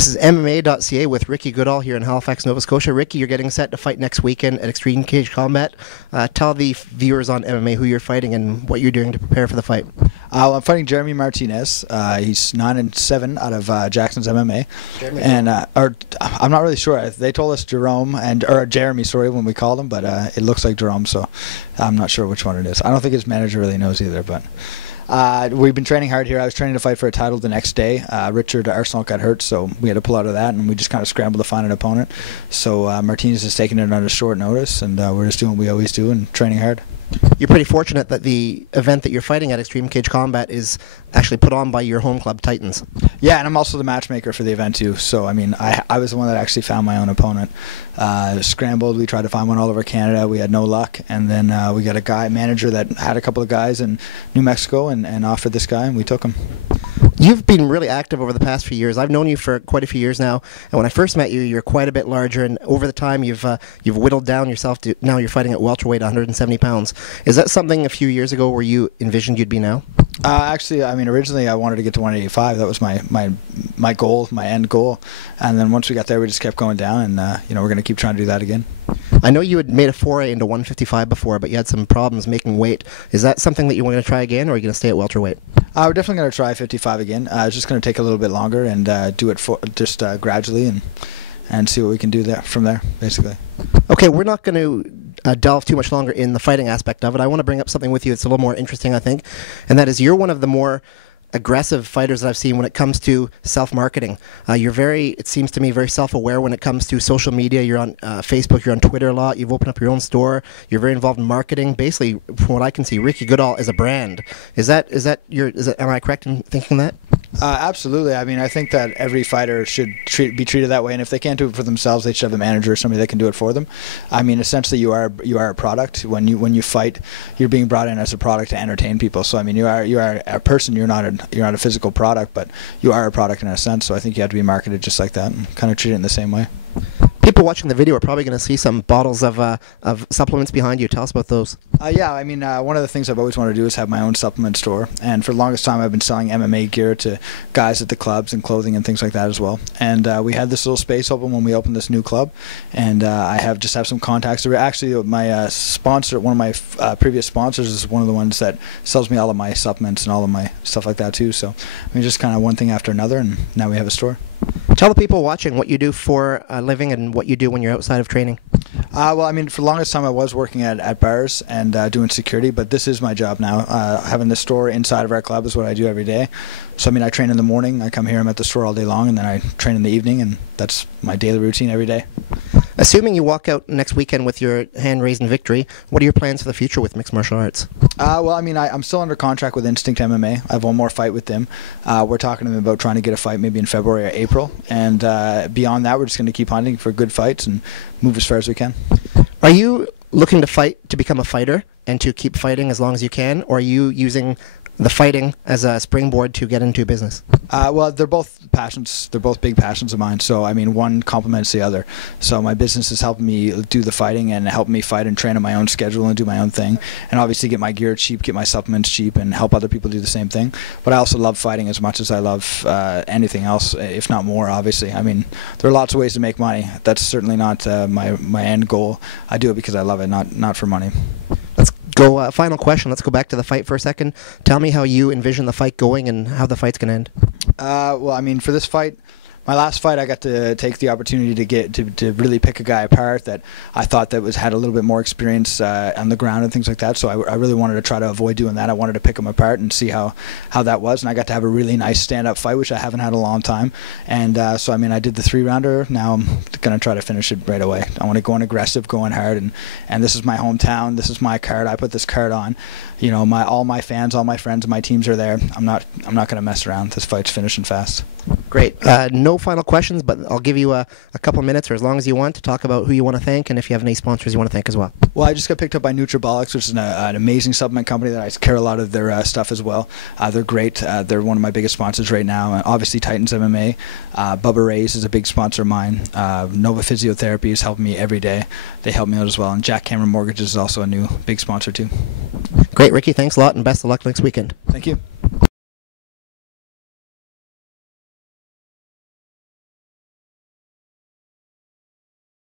This is MMA.ca with Ricky Goodall here in Halifax, Nova Scotia. Ricky, you're getting set to fight next weekend at Extreme Cage Combat. Tell the viewers on MMA who you're fighting and what you're doing to prepare for the fight. I'm fighting Jerome Martinez. He's 9-7 out of Jackson's MMA, I'm not really sure. They told us Jerome or Jeremy, sorry, when we called him, but it looks like Jerome, so I'm not sure which one it is. I don't think his manager really knows either, but. We've been training hard here. I was training to fight for a title the next day. Richard Arsenault got hurt, so we had to pull out of that, and we just kind of scrambled to find an opponent. So Martinez is taking it under short notice, and we're just doing what we always do and training hard. You're pretty fortunate that the event that you're fighting at Extreme Cage Combat is actually put on by your home club, Titans. Yeah, and I'm also the matchmaker for the event too. So I mean, I was the one that actually found my own opponent. Scrambled. We tried to find one all over Canada. We had no luck, and then we got a manager that had a couple of guys in New Mexico, and offered this guy, and we took him. You've been really active over the past few years. I've known you for quite a few years now, and when I first met you, you're quite a bit larger, and over the time you've whittled down yourself to now you're fighting at welterweight, 170 pounds. Is that something a few years ago where you envisioned you'd be now? Actually, I mean, originally I wanted to get to 185. That was my goal, my end goal. And then once we got there, we just kept going down, and we're going to keep trying to do that again. I know you had made a foray into 155 before, but you had some problems making weight. Is that something that you want to try again, or are you going to stay at welterweight? We're definitely going to try 55 again. It's just going to take a little bit longer and do it just gradually and see what we can do from there, basically. Okay, we're not going to delve too much longer in the fighting aspect of it. I want to bring up something with you that's a little more interesting, I think, and that is you're one of the more aggressive fighters that I've seen when it comes to self-marketing. You're it seems to me, very self-aware when it comes to social media. You're on Facebook, you're on Twitter a lot, you've opened up your own store, you're very involved in marketing. Basically, from what I can see, Ricky Goodall is a brand. Am I correct in thinking that? Absolutely. I mean, I think that every fighter should be treated that way, and if they can't do it for themselves, they should have a manager or somebody that can do it for them. I mean, essentially, you are a product. When you fight, you're being brought in as a product to entertain people. So I mean, you are a person. You're not a physical product, but you are a product in a sense. So I think you have to be marketed just like that and kind of treat it in the same way. People watching the video are probably going to see some bottles of supplements behind you. Tell us about those. Yeah, I mean, one of the things I've always wanted to do is have my own supplement store. And for the longest time, I've been selling MMA gear to guys at the clubs and clothing and things like that as well. And we had this little space open when we opened this new club. And I just have some contacts. Actually, my sponsor, one of my previous sponsors, is one of the ones that sells me all of my supplements and all of my stuff like that too. So I mean, just kind of one thing after another, and now we have a store. Tell the people watching what you do for a living and what you do when you're outside of training. Well, I mean, for the longest time I was working at bars and doing security, but this is my job now. Having the store inside of our club is what I do every day. So, I mean, I train in the morning, I come here, I'm at the store all day long, and then I train in the evening, and that's my daily routine every day. Assuming you walk out next weekend with your hand raised in victory, what are your plans for the future with mixed martial arts? Well, I mean, I'm still under contract with Instinct MMA. I have one more fight with them. We're talking to them about trying to get a fight maybe in February or April. And beyond that, we're just going to keep hunting for good fights and move as far as we can. Are you looking to fight to become a fighter and to keep fighting as long as you can, or are you using the fighting as a springboard to get into business? Well, they're both passions. They're both big passions of mine. So, I mean, one complements the other. So my business is helping me do the fighting and help me fight and train on my own schedule and do my own thing. And obviously get my gear cheap, get my supplements cheap, and help other people do the same thing. But I also love fighting as much as I love anything else, if not more, obviously. I mean, there are lots of ways to make money. That's certainly not my end goal. I do it because I love it, not for money. Let's go, final question. Let's go back to the fight for a second. Tell me how you envision the fight going and how the fight's going to end. Well, I mean, for this fight, my last fight, I got to take the opportunity to really pick a guy apart that I thought that had a little bit more experience on the ground and things like that. So I really wanted to try to avoid doing that. I wanted to pick him apart and see how that was. And I got to have a really nice stand-up fight, which I haven't had in a long time. And so, I mean, I did the 3-rounder. Now I'm going to try to finish it right away. I want to go in aggressive, going hard. And this is my hometown. This is my card. I put this card on. You know, all my fans, all my friends, my teams are there. I'm not going to mess around. This fight's finishing fast. Great. No final questions, but I'll give you a couple minutes or as long as you want to talk about who you want to thank and if you have any sponsors you want to thank as well. Well, I just got picked up by Nutribolics, which is an amazing supplement company that I carry a lot of their stuff as well. They're great. They're one of my biggest sponsors right now. Obviously, Titans MMA. Bubba Ray's is a big sponsor of mine. Nova Physiotherapy is helping me every day. They help me out as well. And Jack Cameron Mortgages is also a new big sponsor too. Great, Ricky. Thanks a lot and best of luck next weekend. Thank you.